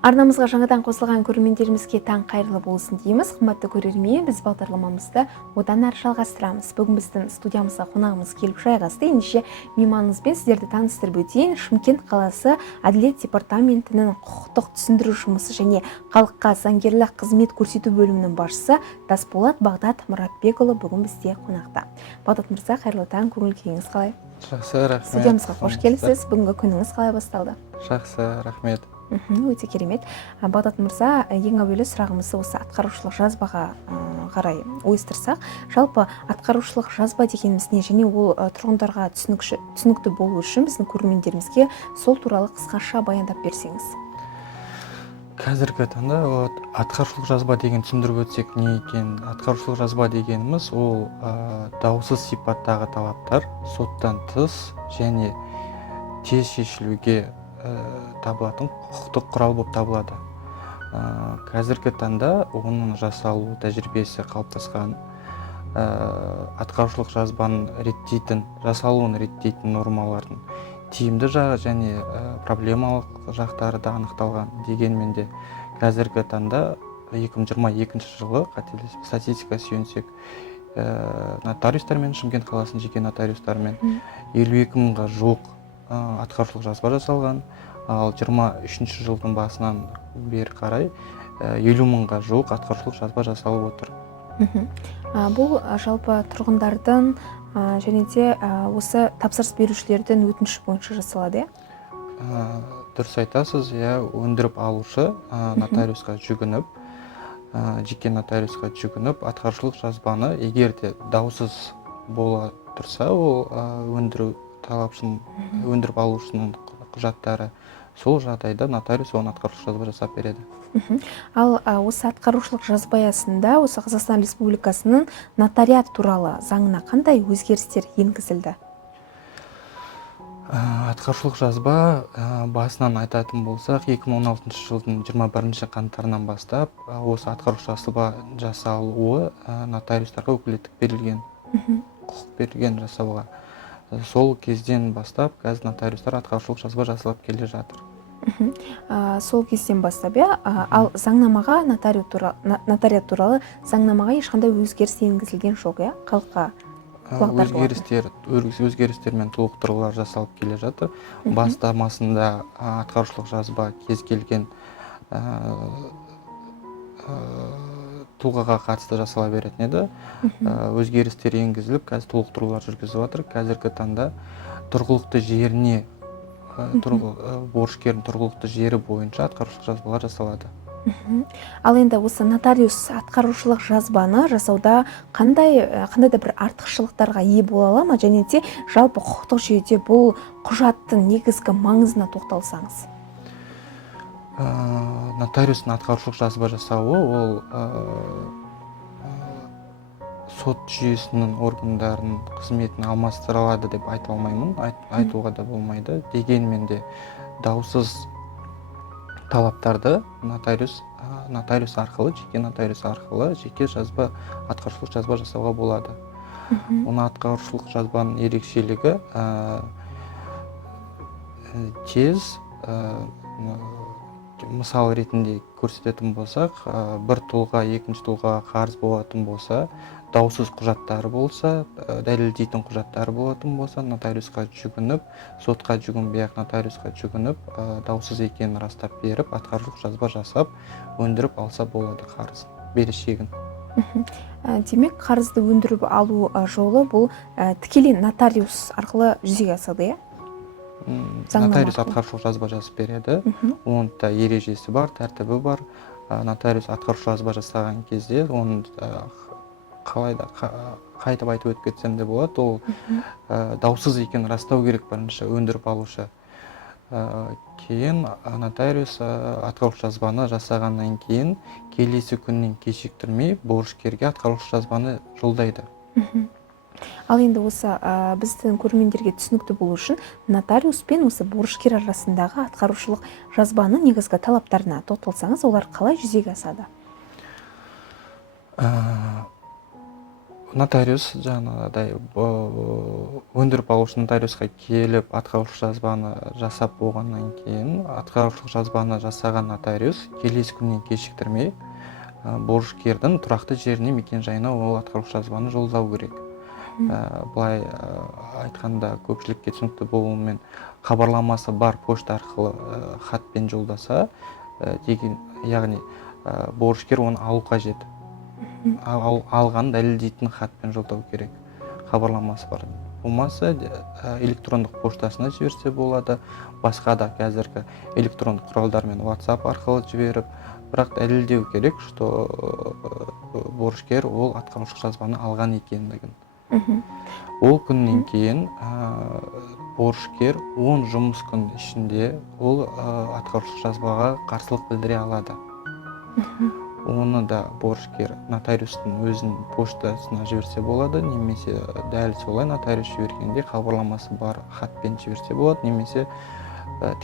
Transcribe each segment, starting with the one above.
Арнамызға жаңадан қосылған көрермендерімізге таң қайырлы болсын дейміз. Қымбатты көрермен, біз бағдарламамызды одан әрі жалғастырамыз. Бүгін біздің студиямызға қонағымыз келіп жайғасты. Ендеше мейманымызбен сіздерді таныстырып өтейін. Шымкент қаласы Әділет департаментінің құқықтық түсіндіру жұмысы және халыққа заңгерлік қызмет көрсету бөлімінің басшысы Тасболат Бағдат Мұратбекұлы бүгін бізде қонақта. Бағдат мырза, қайырлы таң, көңіл күйіңіз қалай? Жақсы, рахмет. Студиямызға қош келдіңіз. Бүгінгі күніңіз қалай басталды? Жақсы, рахмет. Өте керемет. Бағдат мырза, ең әуелі сұрағымызды осы атқарушылық жазбаға қарай ойыстырсақ, жалпы атқарушылық жазба дегеніміз не, және ол тұрғындарға түсінікті болу үшін біздің көрермендерімізге сол туралы қысқаша баяндап берсеңіз. Қазіргі таңда атқарушылық жазба деген түсіндіріп өтсек не екен? Атқарушылық жазба дегеніміз ол даусыз сипаттағы талаптар соттан тыс және тез шешілуге табылатын құқықтық құрал болып табылады. Қазіргі таңда оның жасалу тәжірибесі қалыптасқан, атқарушылық жазбаның жасалуын реттейтін нормалардың тиімді жағы және проблемалық жақтары да анықталған. Дегенмен де қазіргі таңда 2022 жылы қателеспесем статистика сүйенсек, нотариустармен, Шымкент қаласының жеке нотариустарымен 52 мыңға жуық атқарушылық жазба жасалған, ал 23 жылдың басынан бері қарай 50 мыңға жуық атқарушылық жазба жасалып отыр. Бұл жалпы тұрғындардың және де осы тапсырыс берушілердің өтініші бойынша жасалады, Дұрыс айтасыз, өндіріп алушы нотариусқа жүгініп, жеке нотариусқа жүгініп, атқарушылық жазбаны егер де даусыз бола тұрса, ол өндіріп алушының құжаттары, сол жағдайда нотариус оны атқарушылық жазба жасап береді. Ал осы атқарушылық жазба аясында осы Қазақстан Республикасының нотариат туралы заңына қандай өзгерістер енгізілді? Атқарушылық жазба басынан айтатын болсақ, 2016 жылдың 21 қаңтарынан бастап осы атқарушылық жазба жасалуы нотариустарға өкілеттік берілген, құқық берілген жасауға. Сол кезден бастап қазір нотариустар атқарушылық жазба жасалып келе жатыр. Сол кезден бастап, ал заңнамаға, нотариат туралы заңнамаға ешқандай өзгеріс енгізілген жоқ, халыққа құлақтар болады? Өзгерістер мен толықтырулар жасалып келе жатыр. Бастамасында атқарушылық жазба кез келген тұлғаға қатысты жасала беретін еді. Өзгерістер енгізіліп, қазір толықтырулар жүргізіп жатыр. Қазіргі таңда тұрғылықты жеріне, борышкердің тұрғылықты жері бойынша атқарушылық жазбалар жасалады. Ал енді осы нотариус атқарушылық жазбаны жасауда қандай да бір артықшылықтарға ие бола ала ма, және де жалпы құқықтық жүйеде бұл құжаттың негізгі маңызына тоқталсаңыз? Нотариустың атқарушылық жазба жасауы ол сот жүйесінің органдарының қызметін алмастыра алады деп айта алмаймын, айтуға да болмайды. Дегенмен де даусыз талаптарды нотариус арқылы, жеке нотариус арқылы жеке атқарушылық жазба жасауға болады. Оны атқарушылық жазбаның ерекшелігі тез, мысал ретінде көрсететін болсақ, бір тұлға екінші тұлғаға қарыз болатын болса, даусыз құжаттары болса, дәлелдейтін құжаттары болатын болса, нотариусқа жүгініп, сотқа жүгінбей-ақ нотариусқа жүгініп, даусыз екенін растап беріп, атқарушылық жазба жасап, өндіріп алса болады қарыз берешегін. Демек, қарызды өндіріп алу жолы бұл тікелей нотариус арқылы жүзеге асады, Нотариус атқарушылық жазба жазып береді. Оның да ережесі бар, тәртібі бар. Нотариус атқарушылық жазба жасаған кезде, оның қайтып айтып өтіп кетсем де болады, ол даусыз екенін растау керек бірінші өндіріп алушы. Кейін нотариус атқарушылық жазбаны жасағаннан кейін келесі күннен кешіктірмей борышкерге атқарушылық жазбаны жолдайды. Ал енді осы біздің көрермендерге түсінікті болу үшін нотариус пен осы борышкер арасындағы атқарушылық жазбаның негізгі талаптарына тоқталсаңыз, олар қалай жүзеге асады? нотариус жаңағыдай өндіріп алушы нотариусқа келіп атқарушы жазбаны жасап болғаннан кейін атқарушылық жазбаны жасаған нотариус келесі күннен кешіктірмей борышкердің тұрақты жеріне мекен-жайына ол атқарушы жазбаны жолдау керек. Былай айтқанда көпшілікке түсінікті болуымен хабарламасы бар пошта арқылы хатпен жолдаса деген, яғни борышкер оны алу қажет. Алған дәлелдейтін хатпен жолдау керек. Хабарламасы бар. Болмаса электрондық поштасына жіберсе болады. Басқа да қазіргі электрондық құралдармен WhatsApp арқылы жіберіп, бірақ дәлелдеу керек, что борышкер ол атқарушылық жазбаны алған екендігін. Ол күннен кейін борышкер 10 жұмыс күн ішінде ол атқарушылық жазбаға қарсылық білдіре алады. Оны да борышкер нотариустың өзінің поштасына жіберсе болады, немесе дәл солай нотариус жібергенде хабарламасы бар хатпен жіберсе болады, немесе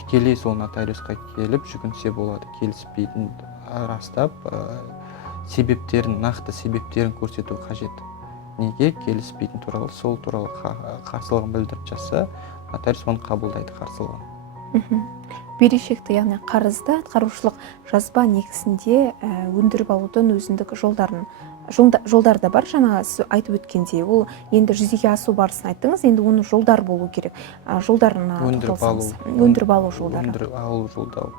тікелей сол нотариусқа келіп жүгінсе болады. Келіспейтін растап, нақты себептерін көрсету қажет. Неге келіспейтін туралы, сол туралы қарсылығын білдіріп жатса, нотариус оны қабылдайды қарсылығын. Берешекті, яғни қарызды атқарушылық жазба негізінде өндіріп алудың өзіндік жолдар да бар. Жаңа сіз айтып өткендей, ол енді жүзеге асу барысын айттыңыз, енді оның жолдар болу керек. Жолдарына тоқталсаңыз. Өндіріп алу жолдары. Өндіріп алу жолдау.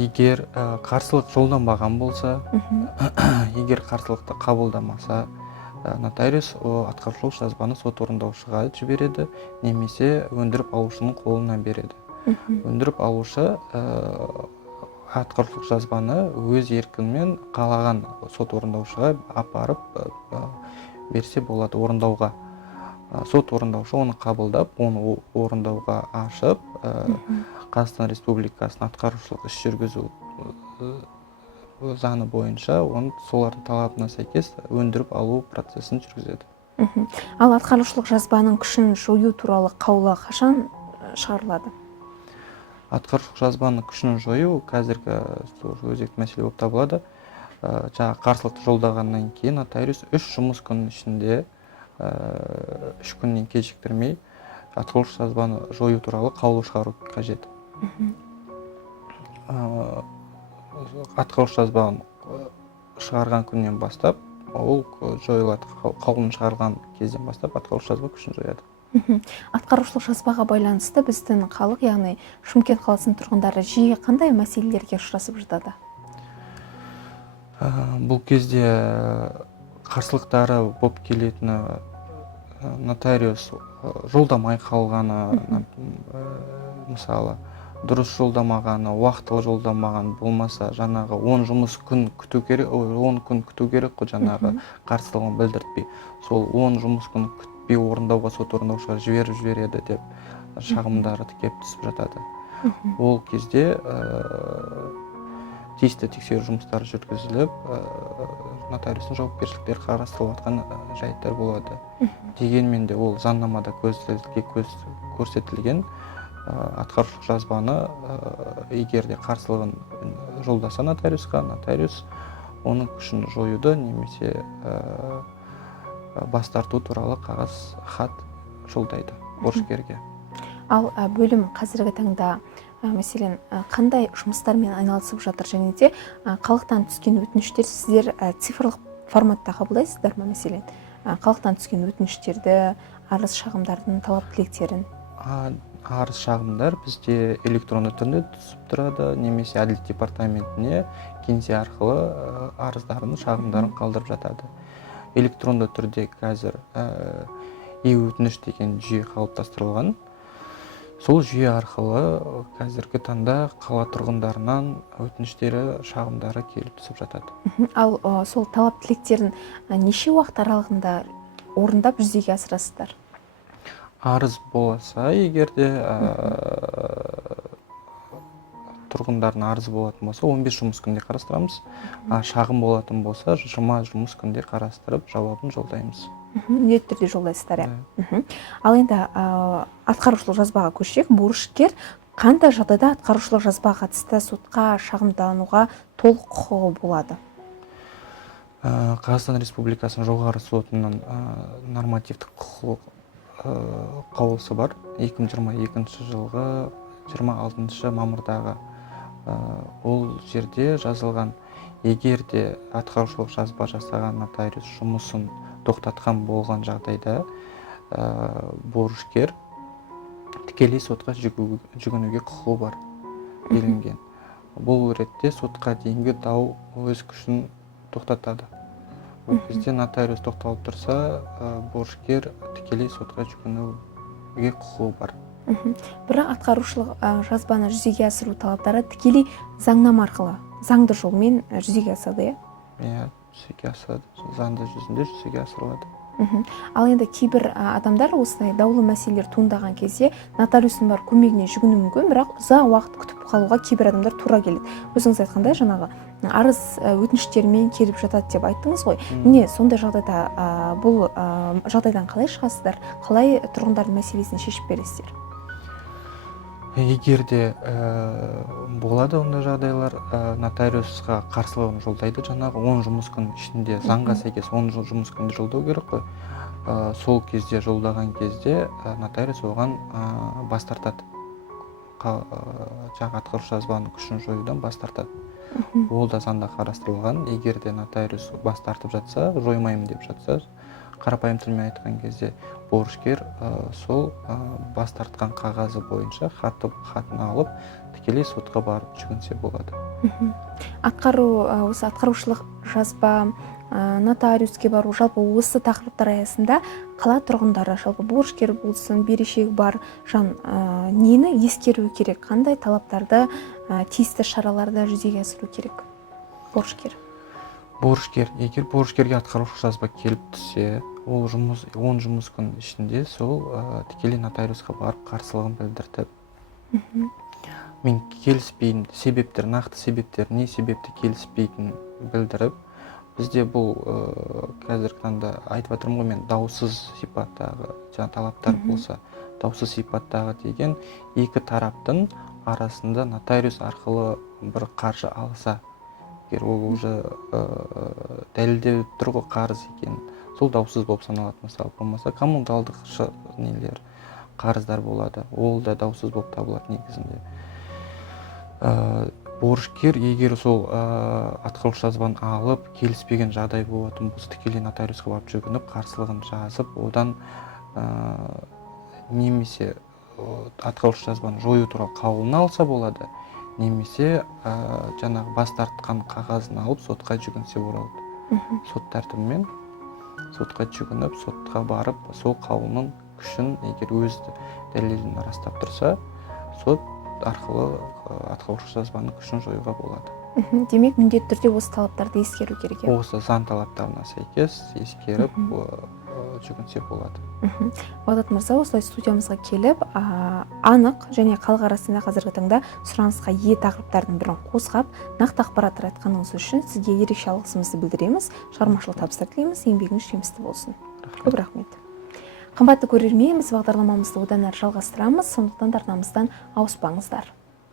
Егер қарсылық жолданбаған болса, егер қарсылықты қабылдамаса, нотариус атқарушылық жазбаны сот орындаушыға жібереді, немесе өндіріп алушының қолына береді. Өндіріп алушы атқарушылық жазбаны өз еркімен қалаған сот орындаушыға апарып берсе болады орындауға. Сот орындаушы оны қабылдап, оны орындауға ашып, Қазақстан Республикасының атқарушылық іс жүргізу заңы бойынша оны солардың талабына сәйкес өндіріп алу процесін жүргізеді. Ал атқарушылық жазбаның күшін жою туралы қаулы қашан шығарылады? Атқарушылық жазбаның күшін жою қазіргі өзекті мәселе болып табылады. Жаңа қарсылықты жолдағаннан кейін нотариус 3 жұмыс күнінің ішінде 3 күннен кешіктірмей атқарушылық жазбаны жою туралы қаулы шығару қажет. Атқарушы жазбаны шығарған күннен бастап ол жойылады. Қаулыны шығарған кезден бастап атқарушы жазба күшін жояды. Атқарушылық жазбаға байланысты біздің халық, яғни Шымкент қаласының тұрғындары жиі қандай мәселелерге ұшырасып жатады? Бұл кезде қарсылықтары болып келетіні нотариус жолдамай қалғаны, мысалы дұрыс жолдамағаны, уақытылы жолдамаған болмаса, жаңағы 10 жұмыс күн күту керек, 10 күн күту керек қой, жаңағы қарсылығын білдіртпей. Сол 10 жұмыс күн күтпей орындауға сот орындаушыға жібереді деп шағымдары келіп түсіп жатады. Ол кезде тиісті тексеру жұмыстары жүргізіліп, нотариустың жауапкершіліктері қарастырылып жатқан жайттар болады. Дегенмен де ол заңнамада көрсетілген атқарушылық жазбаны егер де қарсылығын жолдаса нотариусқа, нотариус оның күшін жоюды немесе бас тарту туралы қағаз хат жолдайды борышкерге. Ал бөлім қазіргі таңда мәселен қандай жұмыстармен айналысып жатыр, және де халықтан түскен өтініштер сіздер цифрлық форматта қабылдайсыздар ма? Мәселен халықтан түскен өтініштерді, арыз шағымдардың талап тілектерін? Арыз шағымдар бізде электронды түрде түсіп тұрады, немесе әділет департаментіне кеңсе арқылы арыздарын, шағымдарын қалдырып жатады. Электронды түрде қазір e-өтініш деген жүйе қалыптастырылған. Сол жүйе арқылы қазіргі таңда қала тұрғындарынан өтініштері, шағымдары келіп түсіп жатады. Ал сол талап тілектерін неше уақыт аралығында орындап жүзеге асырасыздар? Арыз болса, егерде тұрғындардың арызы болатын болса, 15 жұмыс күнде қарастырамыз. Шағым болатын болса, 20 жұмыс күнде қарастырып, жауабын жолдаймыз. Міндетті түрде жолдайсыздар. Ал енді атқарушылық жазбаға көшсек, борышкер қандай жағдайда атқарушылық жазбаға қатысты сотқа шағымдануға толық құқығы болады? Қазақстан Республикасының жоғары сотының нормативтік құқық қаулысы бар. 2022 жылғы 26 мамырдағы ол жерде жазылған, егер де атқарушылық жазба жасаған нотариус жұмысын тоқтатқан болған жағдайда борышкер тікелей сотқа жүгінуге құқығы бар делінген. Бұл ретте сотқа дейінгі дау өз күшін тоқтатады. Ол кезде нотариус тоқталып тұрса, борышкер тікелей сотқа жүгінуге құқығы бар. Бірақ атқарушылық жазбаны жүзеге асыру талаптары тікелей заңнама арқылы, заңды жолмен жүзеге асады, иә? Жүзеге асады, заңды жүзінде жүзеге асырылады. Ал енді кейбір адамдар осындай даулы мәселелер туындаған кезде нотариустың бар көмегіне жүгіну мүмкін, бірақ ұзақ уақыт күтіп қалуға кейбір адамдар тура келеді. Өзіңіз айтқандай, жаңағы арыз өтініштермен келіп жатады деп айттыңыз ғой. Міне сондай жағдайда бұл жағдайдан қалай шығасыздар? Қалай тұрғындардың мәселесін шешіп бересіздер? Егер де болады ондай жағдайлар, нотариусқа қарсылығын жолдайды. Жаңағы 10 жұмыс күн ішінде, заңға сәйкес 10 жұмыс күнде жолдау керек қой. Сол кезде жолдаған кезде нотариус оған бас тартады. Жаңағы атқарушы жазбаның күшін жоюдан бас тартады. Ол да заңда қарастырылған. Егер де нотариус бас тартып жатса, жоймаймын деп жатса, қарапайым тілмен айтқан кезде борышкер сол бас тартқан қағазы бойынша хатын алып тікелей сотқа барып жүгінсе болады. Осы атқарушылық жазба, нотариуске бару, жалпы осы тақырыптар аясында қала тұрғындары, жалпы борышкер болсын, берешегі бар жан нені ескеру керек, қандай талаптарды, тиісті шараларды жүзеге асыру керек борышкер? Егер борышкерге атқарушылық жазба келіп түссе, ол 10 жұмыс күн ішінде сол тікелей нотариусқа барып қарсылығын білдіртіп, мен келіспеймін, нақты себептер, не себепті келіспейтінін білдіріп, бізде бұл қазіргі таңда айтып жатырмын ғой, мен даусыз сипаттағы талаптар болса, даусыз сипаттағы деген екі тараптың арасында нотариус арқылы бір қаржы алса, егер ол уже дәлелдеп тұр ғой қарыз екенін, сол даусыз болып саналады. Мысалы, болмаса коммуналдық нелер, қарыздар болады, ол да даусыз болып табылады негізінде. Борышкер егер сол атқарушы жазбаны алып келіспеген жағдай болатын болса, тікелей нотариусқа барып жүгініп қарсылығын жазып, одан немесе атқарушы жазбаны жою туралы қаулын алса болады, немесе жаңағы бас тартқан қағазын алып сотқа жүгінсе болады. Сот тәртібімен сотқа жүгініп, сотқа барып, сол қаулының күшін егер өз дәлелін растап тұрса, сот арқылы атқарушы жазбаның күшін жоюға болады. Демек, міндетті түрде осы талаптарды ескеру керек. Осы заң талаптарына сәйкес ескеріп жүгінсе болады. Бағдат мырза, осылай студиямызға келіп, анық және халық арасында қазіргі таңда сұранысқа ие тақырыптардың бірін қозғап, нақты ақпараттар айтқаныңыз үшін сізге ерекше алғысымызды білдіреміз. Шығармашылық табыстар тілейміз, еңбегіңіз жемісті болсын. Көп рахмет. Қымбатты көрермен, біз бағдарламамызды одан әрі жалғастырамыз, сондықтан арнамыздан ауыспаңыздар.